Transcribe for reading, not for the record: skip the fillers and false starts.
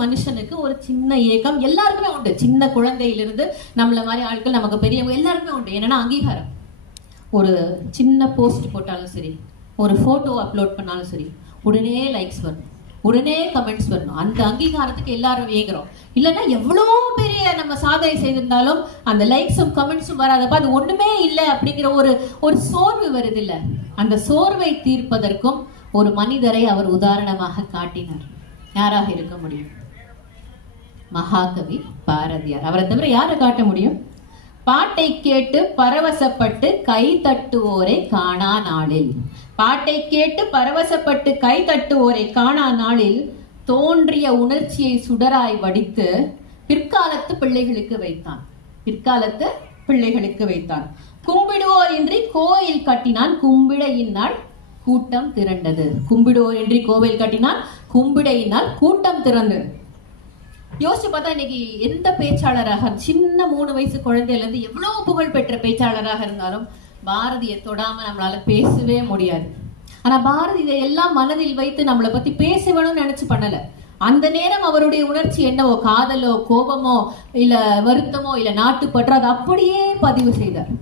மனுஷனுக்கு ஒரு சின்ன ஏக்கம் எல்லாருக்குமே உண்டு. சின்ன குழந்தையிலிருந்து நம்மள மாதிரி ஆட்கள், நமக்கு பெரியவங்க எல்லாருக்குமே உண்டு. என்னன்னா அங்கீகாரம். ஒரு சின்ன போஸ்ட் போட்டாலும் சரி, ஒரு போட்டோ அப்லோட் பண்ணாலும் சரி, உடனே லைக்ஸ் வரணும், உடனே கமெண்ட்ஸ் வரணும். அந்த அங்கீகாரத்துக்கு எல்லாரும் ஏங்குறோம். இல்லைன்னா எவ்வளோ பெரிய நம்ம சாதனை செய்திருந்தாலும் அந்த லைக்ஸும் கமெண்ட்ஸும் வராதப்ப அது ஒண்ணுமே இல்லை அப்படிங்கிற ஒரு சோர்வு வருது இல்ல. அந்த சோர்வை தீர்ப்பதற்கும் ஒரு மனிதரை அவர் உதாரணமாக காட்டினார். யாராக இருக்க முடியும்? மகாகவி பாரதியார். அவரை தவிர யாரை காட்ட முடியும்? பாட்டை கேட்டு பரவசப்பட்டு கை தட்டுவோரை காணா நாளில், பாட்டை கேட்டு பரவசப்பட்டு கை தட்டுவோரை காணா நாளில் தோன்றிய உணர்ச்சியை சுடராய் வடித்து பிற்காலத்து பிள்ளைகளுக்கு வைத்தான். பிற்காலத்து பிள்ளைகளுக்கு வைத்தான். கும்பிடுவோர் இன்றி கோயில் கட்டினான், கும்பிட இந்நாள் கூட்டம் திரண்டது. கும்பிடுவோர் இன்றி கோவில் கட்டினான், கும்பிட இந்நாள் கூட்டம் திரண்டது. யோசிச்சு பார்த்தா இன்னைக்கு எந்த பேச்சாளராக, சின்ன 3 வயசு குழந்தையில இருந்து எவ்வளவு புகழ் பெற்ற பேச்சாளராக இருந்தாலும் பாரதியை தொடாம நம்மளால பேசவே முடியாது. ஆனா பாரதி இதை எல்லாம் மனதில் வைத்து நம்மளை பத்தி பேசணும்னு நினைச்சு பண்ணல. அந்த நேரம் அவருடைய உணர்ச்சி என்னவோ, காதலோ கோபமோ இல்ல வருத்தமோ இல்ல நாட்டுப்பற்றோ, அதை அப்படியே பதிவு செய்தார்.